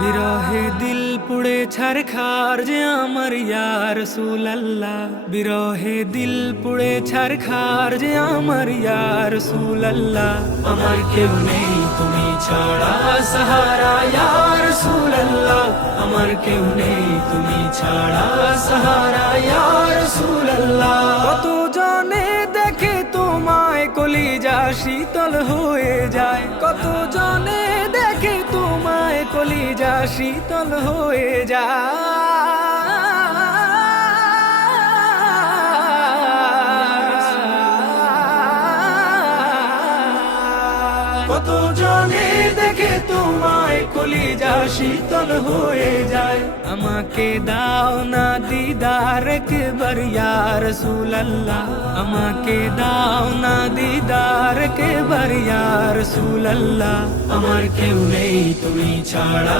বিরহে দিল পুড়ে ছারখার যে আমার ইয়া রাসূলুল্লাহ, বিরহে দিল পুড়ে ছারখার যে আমার ইয়া রাসূলুল্লাহ। আমার কেউ নেই তুমি ছাড়া সাহারা ইয়া রাসূলুল্লাহ, আমার কেউ নেই তুমি ছাড়া সাহারা ইয়া রাসূলুল্লাহ। কত জনে দেখে তোমায় কলিজা শীতল হয়ে যায়, কত জনে দেখে তোমায় কলিজা শীতল হয়ে যায়। কত জনে দেখে তোমায় কলিজা শীতল হয়ে যায়। আমাকে দাও না দিদার একবার ইয়া রাসূলুল্লাহ, আমাকে দাও না দিদার একবার ইয়া রাসূলুল্লাহ। আমার কেউ নেই তুমি ছাড়া